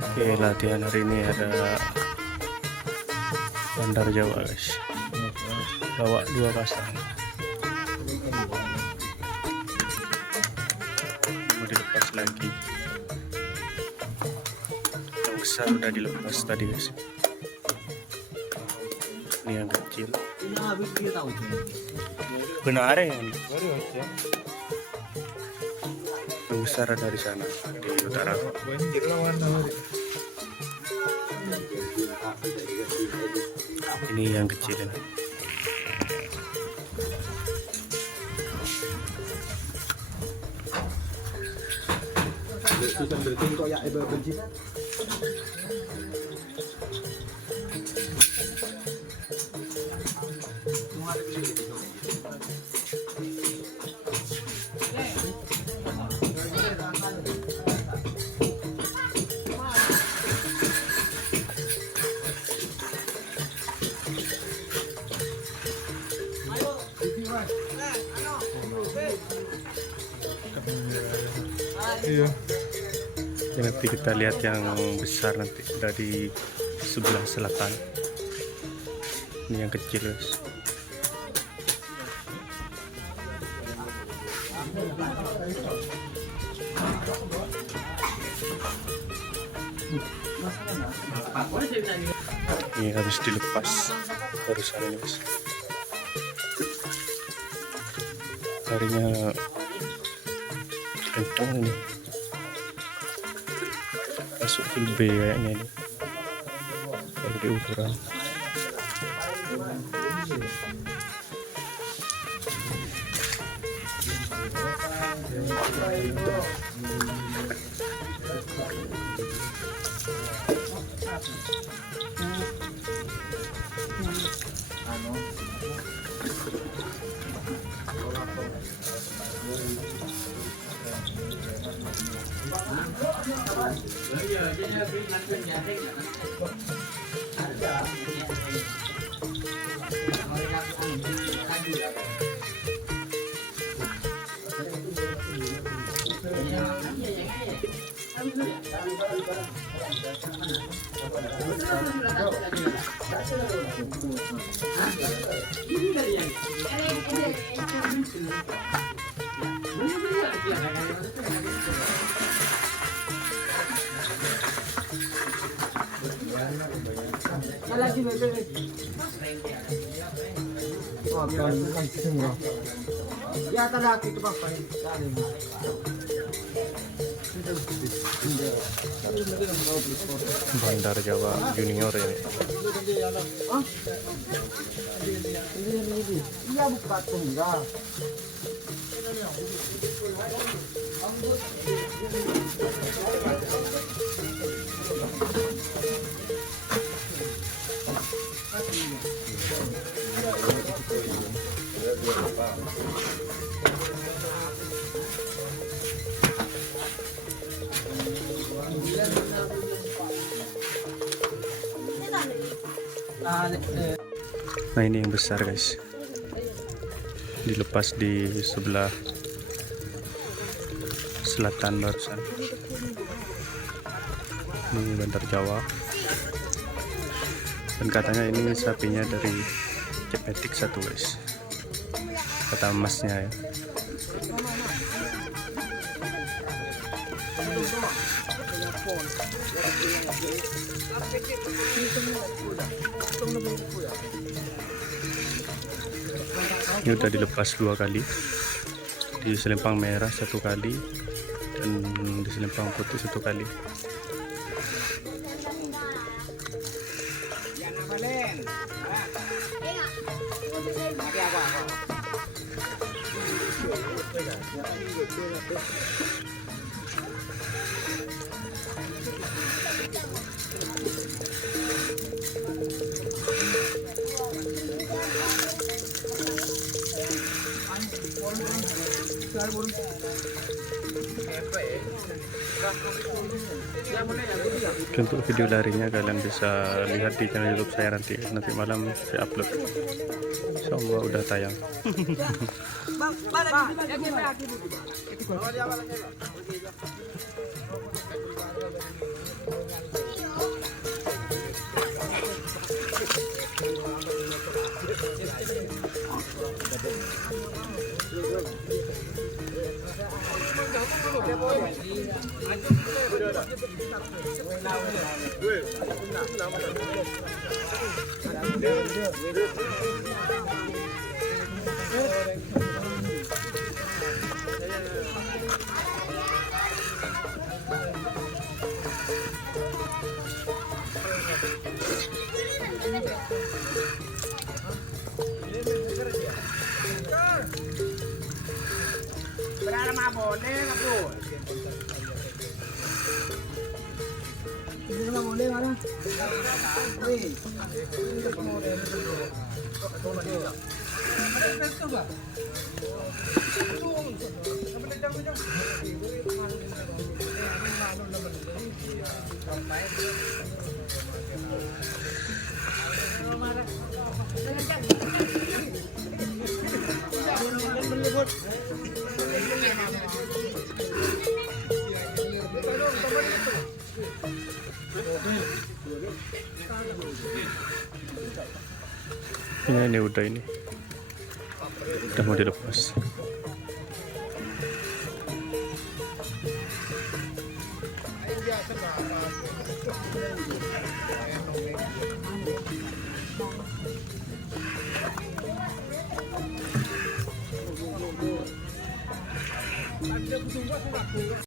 Oke, latihan hari ini ada Bandar Jawa guys. Bawa 2 pasang. Mau dilepas lagi. Yang besar udah dilepas tadi guys. Ini yang kecil. Benar ya? Yang besar ada di sana di utara. Ini yang kecil ini. Iya. Ya, nanti kita lihat yang besar nanti ada di sebelah selatan. Ini yang kecil guys. Ini habis dilepas barusan ini guys. Harinya kencang ini. Masuk full B kayaknya ini kalau di ukuran. Ya tadi itu apa? Bandar Jawa Junior ini. Iya bukan tunggal. Nah ini yang besar guys, dilepas di sebelah selatan barusan. Ini Bandar Jawa, dan katanya ini sapinya dari Cepetik 1 guys, kata emasnya ya. Ini udah dilepas 2 kali, di selempang merah 1 kali dan di selempang putih 1 kali. Untuk video larinya kalian bisa lihat di channel YouTube saya nanti malam saya upload. Insyaallah udah tayang. Berapa mah boleh nggak bro? Ini nggak boleh mana? Nih, ini udah mau dilepas.